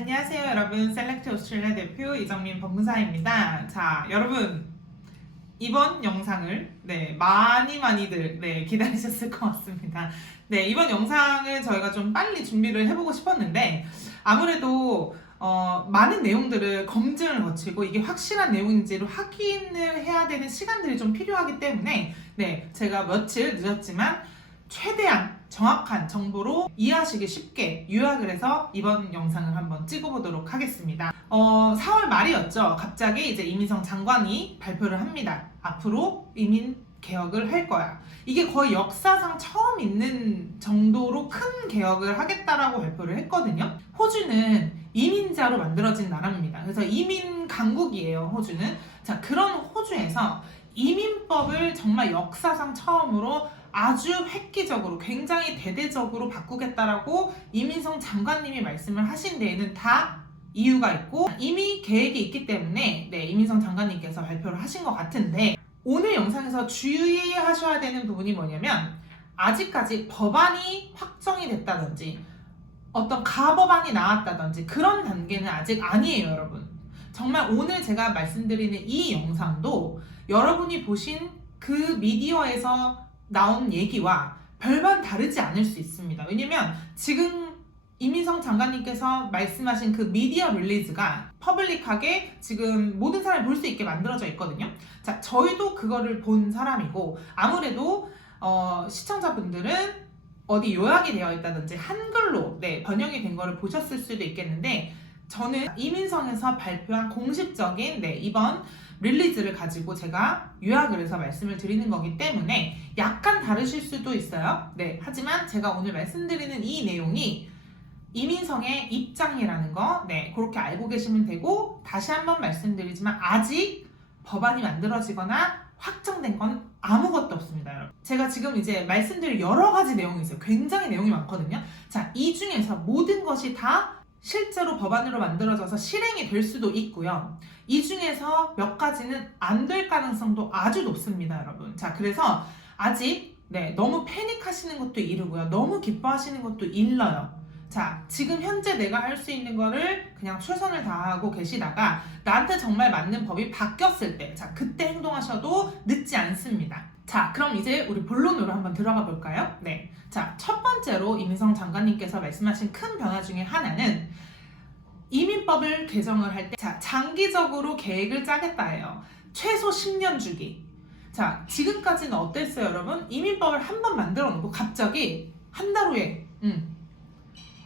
안녕하세요 여러분, 셀렉트 오스트레일리아 대표 이정민 법무사입니다. 자 여러분, 이번 영상을 많이들 기다리셨을 것 같습니다. 이번 영상을 저희가 좀 빨리 준비를 해보고 싶었는데 아무래도 많은 내용들을 검증을 거치고 이게 확실한 내용인지를 확인을 해야 되는 시간들이 좀 필요하기 때문에 제가 며칠 늦었지만 최대한 정확한 정보로 이해하시기 쉽게 요약을 해서 이번 영상을 한번 찍어보도록 하겠습니다. 4월 말이었죠. 갑자기 이제 이민성 장관이 발표를 합니다. 앞으로 이민 개혁을 할 거야. 이게 거의 역사상 처음 있는 정도로 큰 개혁을 하겠다라고 발표를 했거든요. 호주는 이민자로 만들어진 나라입니다. 그래서 이민 강국이에요, 호주는. 자, 그런 호주에서 이민법을 정말 역사상 처음으로 아주 획기적으로 굉장히 대대적으로 바꾸겠다라고 이민성 장관님이 말씀을 하신 데에는 다 이유가 있고 이미 계획이 있기 때문에 이민성 장관님께서 발표를 하신 것 같은데, 오늘 영상에서 주의하셔야 되는 부분이 뭐냐면 아직까지 법안이 확정이 됐다든지 어떤 가법안이 나왔다든지 그런 단계는 아직 아니에요, 여러분. 정말 오늘 제가 말씀드리는 이 영상도 여러분이 보신 그 미디어에서 나온 얘기와 별반 다르지 않을 수 있습니다. 왜냐면 지금 이민성 장관님께서 말씀하신 그 미디어 릴리즈가 퍼블릭하게 지금 모든 사람이 볼 수 있게 만들어져 있거든요. 자, 저희도 그거를 본 사람이고 아무래도 시청자분들은 어디 요약이 되어 있다든지 한글로 번역이 된 거를 보셨을 수도 있겠는데, 저는 이민성에서 발표한 공식적인 이번 릴리즈를 가지고 제가 요약을 해서 말씀을 드리는 거기 때문에 약간 다르실 수도 있어요. 하지만 제가 오늘 말씀드리는 이 내용이 이민성의 입장이라는 거 그렇게 알고 계시면 되고, 다시 한번 말씀드리지만 아직 법안이 만들어지거나 확정된 건 아무것도 없습니다, 여러분. 제가 지금 이제 말씀드릴 여러 가지 내용이 있어요. 굉장히 내용이 많거든요. 자, 이 중에서 모든 것이 다 실제로 법안으로 만들어져서 실행이 될 수도 있고요. 이 중에서 몇 가지는 안 될 가능성도 아주 높습니다, 여러분. 자, 그래서 아직 너무 패닉하시는 것도 이르고요. 너무 기뻐하시는 것도 일러요. 자, 지금 현재 내가 할 수 있는 거를 그냥 최선을 다하고 계시다가 나한테 정말 맞는 법이 바뀌었을 때, 자, 그때 행동하셔도 늦지 않습니다. 자, 그럼 이제 우리 본론으로 한번 들어가 볼까요? 자, 첫 번째로 이민성 장관님께서 말씀하신 큰 변화 중에 하나는 이민법을 개정을 할 때, 자, 장기적으로 계획을 짜겠다예요. 최소 10년 주기. 자, 지금까지는 어땠어요, 여러분? 이민법을 한 번 만들어 놓고 갑자기 한 달 후에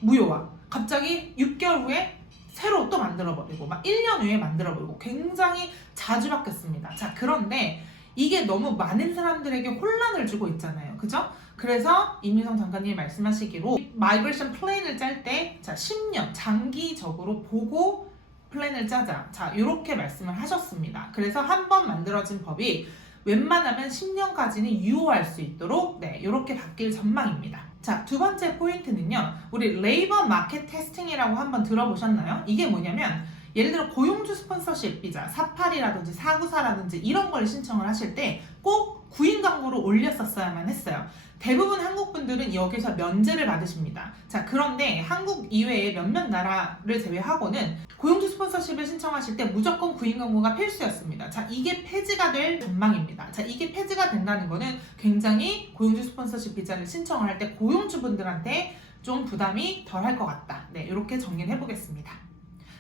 무효화. 갑자기 6개월 후에 새로 또 만들어버리고 막 1년 후에 만들어버리고 굉장히 자주 바뀌었습니다. 자, 그런데 이게 너무 많은 사람들에게 혼란을 주고 있잖아요. 그죠? 그래서 이민성 장관님이 말씀하시기로 마이그레이션 플랜을 짤 때, 자, 10년 장기적으로 보고 플랜을 짜자. 자, 이렇게 말씀을 하셨습니다. 그래서 한 번 만들어진 법이 웬만하면 10년까지는 유효할 수 있도록 이렇게 바뀔 전망입니다. 자, 두 번째 포인트는요, 우리 레이버 마켓 테스팅이라고 한번 들어보셨나요? 이게 뭐냐면 예를 들어 고용주 스폰서십 비자 48이라든지 494라든지 이런 걸 신청을 하실 때 꼭 구인 광고를 올렸었어야만 했어요. 대부분 한국 분들은 여기서 면제를 받으십니다. 자, 그런데 한국 이외의 몇몇 나라를 제외하고는 고용주 스폰서십을 신청하실 때 무조건 구인 광고가 필수였습니다. 자, 이게 폐지가 될 전망입니다. 자, 이게 폐지가 된다는 거는 굉장히 고용주 스폰서십 비자를 신청을 할 때 고용주분들한테 좀 부담이 덜 할 것 같다. 이렇게 정리를 해보겠습니다.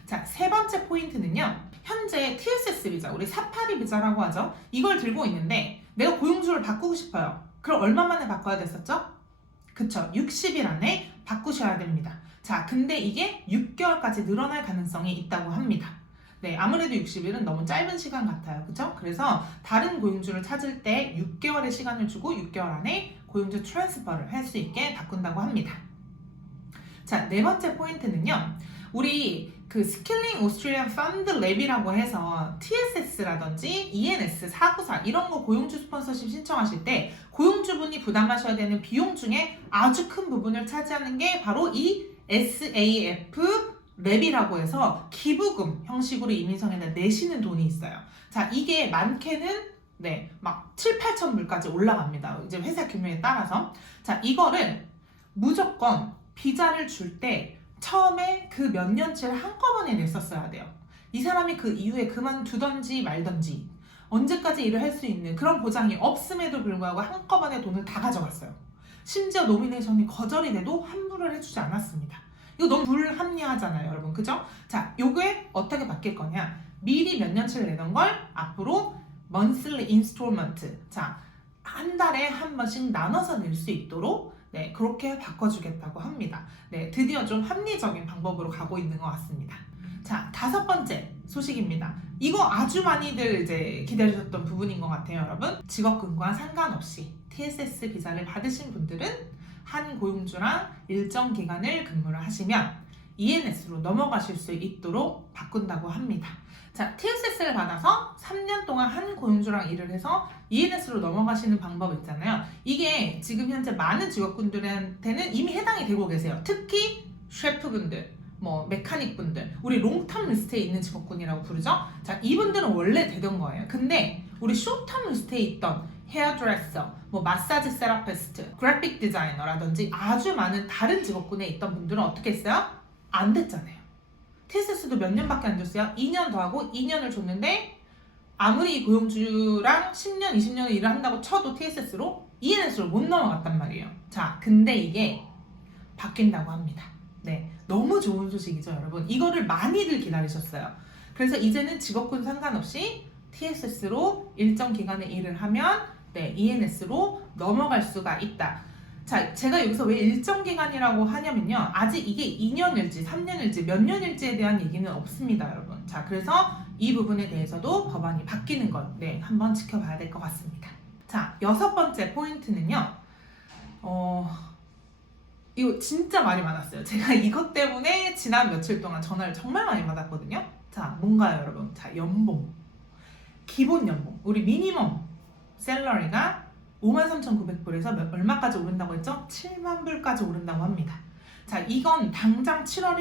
자, 세 번째 포인트는요, 현재 TSS 비자, 우리 482 비자라고 하죠. 이걸 들고 있는데 내가 고용주를 바꾸고 싶어요. 그럼 얼마 만에 바꿔야 됐었죠? 그쵸, 60일 안에 바꾸셔야 됩니다. 자, 근데 이게 6개월까지 늘어날 가능성이 있다고 합니다. 아무래도 60일은 너무 짧은 시간 같아요. 그쵸? 그래서 다른 고용주를 찾을 때 6개월의 시간을 주고 6개월 안에 고용주 트랜스퍼를 할 수 있게 바꾼다고 합니다. 자, 네 번째 포인트는요, 우리 그 스킬링 오스트레일리안 펀드 랩이라고 해서 TSS라든지 ENS 494 이런 거 고용주 스폰서십 신청하실 때 고용주분이 부담하셔야 되는 비용 중에 아주 큰 부분을 차지하는 게 바로 이 SAF 랩이라고 해서 기부금 형식으로 이민성에다 내시는 돈이 있어요. 자, 이게 많게는 막 7, 8천 불까지 올라갑니다. 이제 회사 규모에 따라서. 자, 이거를 무조건 비자를 줄 때 처음에 그 몇 년치를 한꺼번에 냈었어야 돼요. 이 사람이 그 이후에 그만두던지 말던지 언제까지 일을 할 수 있는 그런 보장이 없음에도 불구하고 한꺼번에 돈을 다 가져갔어요. 심지어 노미네이션이 거절이 돼도 환불을 해주지 않았습니다. 이거 너무 불합리하잖아요, 여러분. 그죠? 자, 요게 어떻게 바뀔 거냐? 미리 몇 년치를 내던 걸 앞으로 monthly installment, 자, 한 달에 한 번씩 나눠서 낼 수 있도록 네, 그렇게 바꿔주겠다고 합니다. 네, 드디어 좀 합리적인 방법으로 가고 있는 것 같습니다. 자, 5번째 소식입니다. 이거 아주 많이들 이제 기다리셨던 부분인 것 같아요, 여러분. 직업군과 상관없이 TSS 비자를 받으신 분들은 한 고용주랑 일정 기간을 근무를 하시면 ENS로 넘어가실 수 있도록 바꾼다고 합니다. 자, TSS를 받아서 3년 동안 한 고용주랑 일을 해서 ENS로 넘어가시는 방법 있잖아요. 이게 지금 현재 많은 직업군들한테는 이미 해당이 되고 계세요. 특히 셰프분들, 뭐 메카닉 분들, 우리 롱텀 리스트에 있는 직업군이라고 부르죠. 자, 이분들은 원래 되던 거예요. 근데 우리 숏텀 리스트에 있던 헤어드레서, 뭐 마사지 세라피스트, 그래픽 디자이너라든지 아주 많은 다른 직업군에 있던 분들은 어떻게 했어요? 안 됐잖아요. TSS도 몇 년밖에 안 줬어요. 2년 더하고 2년을 줬는데 아무리 이 고용주랑 10년, 20년을 일을 한다고 쳐도 TSS로 ENS로 못 넘어갔단 말이에요. 자, 근데 이게 바뀐다고 합니다. 네, 너무 좋은 소식이죠, 여러분. 이거를 많이들 기다리셨어요. 그래서 이제는 직업군 상관없이 TSS로 일정 기간의 일을 하면 네, ENS로 넘어갈 수가 있다. 자, 제가 여기서 왜 일정 기간이라고 하냐면요. 아직 이게 2년일지 3년일지 몇 년일지에 대한 얘기는 없습니다, 여러분. 자, 그래서 이 부분에 대해서도 법안이 바뀌는 것, 네, 한번 지켜봐야 될 것 같습니다. 자, 6번째 포인트는요. 이거 진짜 말이 많았어요. 제가 이것 때문에 지난 며칠 동안 전화를 정말 많이 받았거든요. 자, 뭔가요, 여러분? 자, 연봉. 기본 연봉. 우리 미니멈 샐러리가 53,900불에서 얼마까지 오른다고 했죠? 7만 불까지 오른다고 합니다. 자, 이건 당장 7월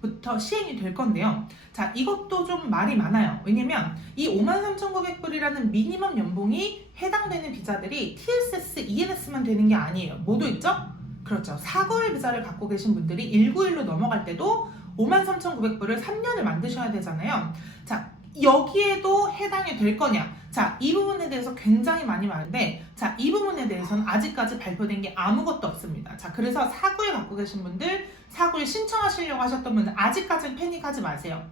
1일부터 시행이 될 건데요. 자, 이것도 좀 말이 많아요. 왜냐면 이 53,900불이라는 미니멈 연봉이 해당되는 비자들이 TSS, ENS만 되는 게 아니에요. 뭐도 있죠? 그렇죠. 491 비자를 갖고 계신 분들이 191로 넘어갈 때도 53,900불을 3년을 만드셔야 되잖아요. 자, 여기에도 해당이 될 거냐? 자, 이 부분에 대해서 굉장히 많이 말하는데, 자, 이 부분에 대해서는 아직까지 발표된 게 아무것도 없습니다. 자, 그래서 491 갖고 계신 분들, 491 신청하시려고 하셨던 분들 아직까지는 패닉하지 마세요.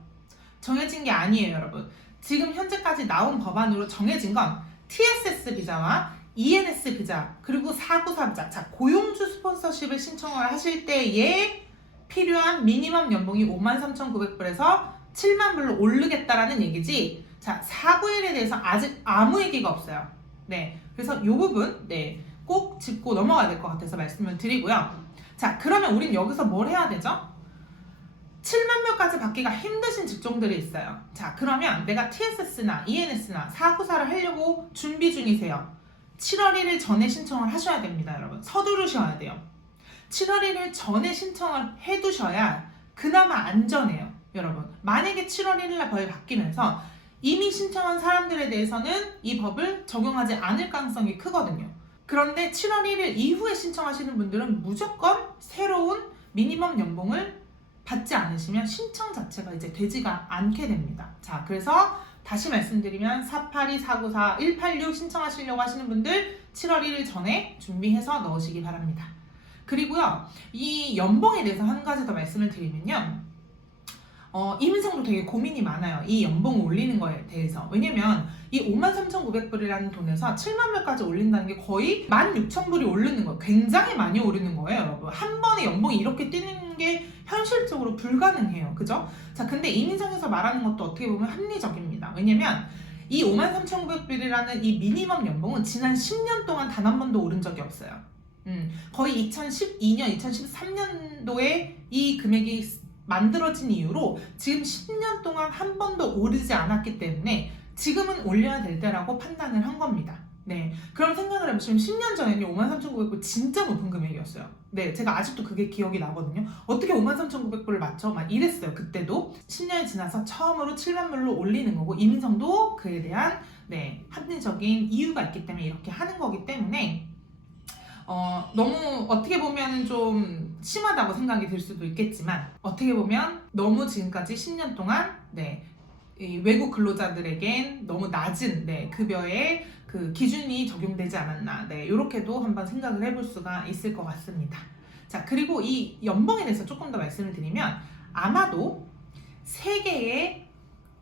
정해진 게 아니에요, 여러분. 지금 현재까지 나온 법안으로 정해진 건 TSS 비자와 ENS 비자, 그리고 494 비자. 자, 고용주 스폰서십을 신청을 하실 때에 필요한 미니멈 연봉이 53,900불에서 7만 불로 오르겠다라는 얘기지. 자, 491에 대해서 아직 아무 얘기가 없어요. 네, 그래서 이 부분 네, 꼭 짚고 넘어가야 될 것 같아서 말씀을 드리고요. 자, 그러면 우린 여기서 뭘 해야 되죠? 7만 불까지 받기가 힘드신 직종들이 있어요. 자, 그러면 내가 TSS나 ENS나 494를 하려고 준비 중이세요. 7월 1일 전에 신청을 하셔야 됩니다, 여러분. 서두르셔야 돼요. 7월 1일 전에 신청을 해두셔야 그나마 안전해요, 여러분. 만약에 7월 1일날 법이 바뀌면서 이미 신청한 사람들에 대해서는 이 법을 적용하지 않을 가능성이 크거든요. 그런데 7월 1일 이후에 신청하시는 분들은 무조건 새로운 미니멈 연봉을 받지 않으시면 신청 자체가 이제 되지가 않게 됩니다. 자, 그래서 다시 말씀드리면 482, 494, 186 신청하시려고 하시는 분들 7월 1일 전에 준비해서 넣으시기 바랍니다. 그리고요, 이 연봉에 대해서 한 가지 더 말씀을 드리면요. 이민성도 되게 고민이 많아요. 이 연봉을 올리는 거에 대해서. 왜냐면 이 53,900불이라는 돈에서 7만 불까지 올린다는 게 거의 16,000불이 오르는 거예요. 굉장히 많이 오르는 거예요, 여러분. 한 번에 연봉이 이렇게 뛰는 게 현실적으로 불가능해요. 그죠? 자, 근데 이민성에서 말하는 것도 어떻게 보면 합리적입니다. 왜냐면 이 53,900불이라는 이 미니멈 연봉은 지난 10년 동안 단 한 번도 오른 적이 없어요. 거의 2012년, 2013년도에 이 금액이 만들어진 이후로 지금 10년 동안 한 번도 오르지 않았기 때문에 지금은 올려야 될 때라고 판단을 한 겁니다. 네, 그럼 생각을 해보시면 10년 전에는 53,900불 진짜 높은 금액이었어요. 네, 제가 아직도 그게 기억이 나거든요. 어떻게 53,900불을 맞춰? 막 이랬어요, 그때도. 10년이 지나서 처음으로 7만 불로 올리는 거고, 이민성도 그에 대한 네, 합리적인 이유가 있기 때문에 이렇게 하는 거기 때문에 너무 어떻게 보면 좀 심하다고 생각이 들 수도 있겠지만 어떻게 보면 너무 지금까지 10년 동안 이 외국 근로자들에겐 너무 낮은 급여의 그 기준이 적용되지 않았나 이렇게도 한번 생각을 해볼 수가 있을 것 같습니다. 자, 그리고 이 연봉에 대해서 조금 더 말씀을 드리면 아마도 3개의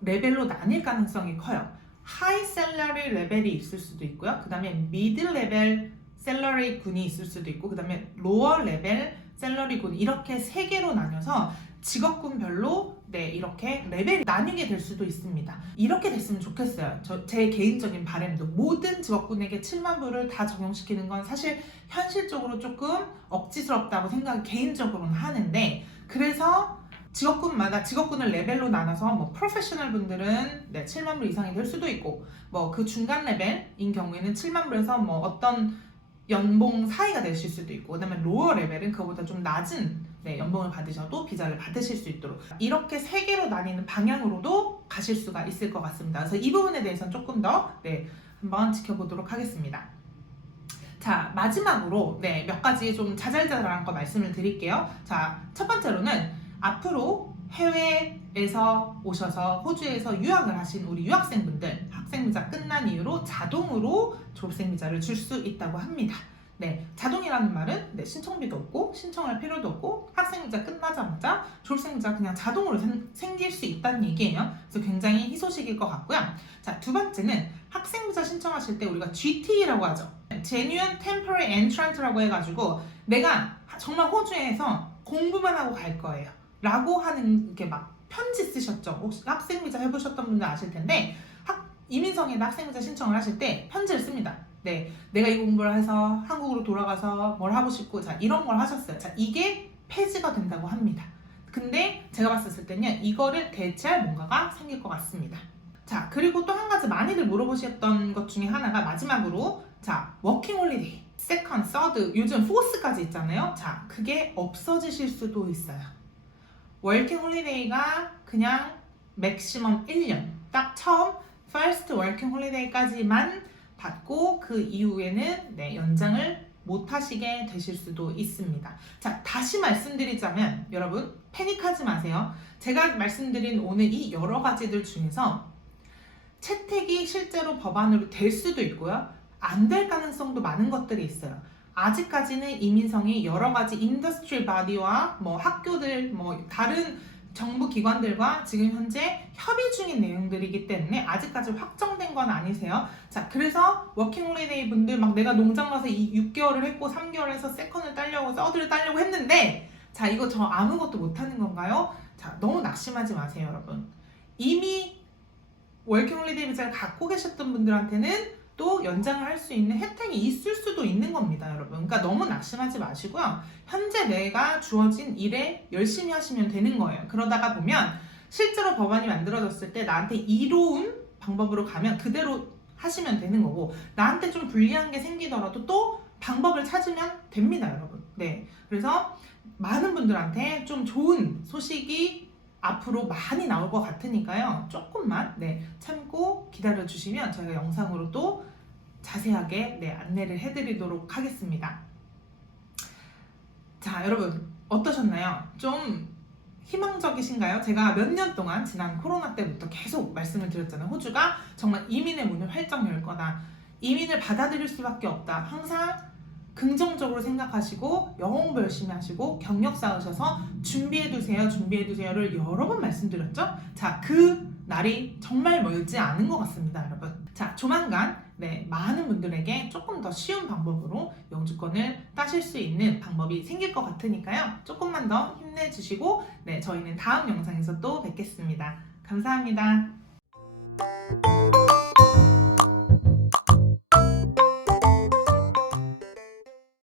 레벨로 나뉠 가능성이 커요. 하이 셀러리 레벨이 있을 수도 있고요. 그 다음에 미드 레벨 셀러리 군이 있을 수도 있고, 그 다음에 로어 레벨 셀러리 군, 이렇게 3개로 나뉘어서 직업군별로 이렇게 레벨이 나뉘게 될 수도 있습니다. 이렇게 됐으면 좋겠어요. 제 개인적인 바람도 모든 직업군에게 7만 불을 다 적용시키는 건 사실 현실적으로 조금 억지스럽다고 생각 개인적으로는 하는데, 그래서 직업군마다 직업군을 레벨로 나눠서 뭐 프로페셔널 분들은 7만 불 이상이 될 수도 있고, 뭐 그 중간 레벨인 경우에는 7만 불에서 뭐 어떤 연봉 사이가 되실 수도 있고, 그 다음에 로어 레벨은 그거보다 좀 낮은 연봉을 받으셔도 비자를 받으실 수 있도록 이렇게 3개로 나뉘는 방향으로도 가실 수가 있을 것 같습니다. 그래서 이 부분에 대해서는 조금 더 한번 지켜보도록 하겠습니다. 자, 마지막으로 몇 가지 좀 자잘자잘한 거 말씀을 드릴게요. 자, 첫 번째로는 앞으로 해외에서 오셔서 호주에서 유학을 하신 우리 유학생분들, 학생비자 끝난 이후로 자동으로 졸업생비자를 줄 수 있다고 합니다. 자동이라는 말은 신청비도 없고 신청할 필요도 없고 학생비자 끝나자마자 졸업생비자 그냥 자동으로 생길 수 있다는 얘기예요. 그래서 굉장히 희소식일 것 같고요. 자, 두 번째는 학생비자 신청하실 때 우리가 GT라고 하죠. Genuine Temporary Entrant라고 해가지고 내가 정말 호주에서 공부만 하고 갈 거예요 라고 하는 게 막 편지 쓰셨죠. 혹시 학생비자 해보셨던 분들 아실 텐데 이민성에다 학생비자 신청을 하실 때 편지를 씁니다. 내가 이 공부를 해서 한국으로 돌아가서 뭘 하고 싶고, 자, 이런 걸 하셨어요. 자, 이게 폐지가 된다고 합니다. 근데 제가 봤을 때는 이거를 대체할 뭔가가 생길 것 같습니다. 자, 그리고 또 한 가지 많이들 물어보셨던 것 중에 하나가 마지막으로, 자, 워킹 홀리데이, 세컨, 서드, 요즘 포스까지 있잖아요. 자, 그게 없어지실 수도 있어요. 워킹 홀리데이가 그냥 맥시멈 1년, 딱 처음 퍼스트 워킹 홀리데이까지만 받고 그 이후에는 연장을 못 하시게 되실 수도 있습니다. 자, 다시 말씀드리자면 여러분 패닉하지 마세요. 제가 말씀드린 오늘 이 여러 가지들 중에서 채택이 실제로 법안으로 될 수도 있고요. 안 될 가능성도 많은 것들이 있어요. 아직까지는 이민성이 여러 가지 인더스트리 바디와 뭐 학교들, 뭐 다른 정부 기관들과 지금 현재 협의 중인 내용들이기 때문에 아직까지 확정된 건 아니세요. 자, 그래서 워킹 홀리데이 분들 막 내가 농장 가서 6개월을 했고 3개월에서 세컨을 따려고 서드를 따려고 했는데, 자, 이거 저 아무것도 못하는 건가요? 자, 너무 낙심하지 마세요, 여러분. 이미 워킹 홀리데이 비자를 갖고 계셨던 분들한테는 또 연장을 할 수 있는 혜택이 있을 수도 있는 겁니다, 여러분. 그러니까 너무 낙심하지 마시고요. 현재 내가 주어진 일에 열심히 하시면 되는 거예요. 그러다가 보면 실제로 법안이 만들어졌을 때 나한테 이로운 방법으로 가면 그대로 하시면 되는 거고, 나한테 좀 불리한 게 생기더라도 또 방법을 찾으면 됩니다, 여러분. 그래서 많은 분들한테 좀 좋은 소식이 앞으로 많이 나올 것 같으니까요. 조금만 참고 기다려주시면 저희가 영상으로 또 자세하게 안내를 해드리도록 하겠습니다. 자, 여러분 어떠셨나요? 좀 희망적이신가요? 제가 몇 년 동안 지난 코로나 때부터 계속 말씀을 드렸잖아요. 호주가 정말 이민의 문을 활짝 열 거다. 이민을 받아들일 수밖에 없다. 항상 긍정적으로 생각하시고 영어 공부 열심히 하시고 경력 쌓으셔서 준비해두세요를 여러 번 말씀드렸죠. 자, 그 날이 정말 멀지 않은 것 같습니다, 여러분. 자, 조만간 많은 분들에게 조금 더 쉬운 방법으로 영주권을 따실 수 있는 방법이 생길 것 같으니까요. 조금만 더 힘내주시고 저희는 다음 영상에서 또 뵙겠습니다. 감사합니다.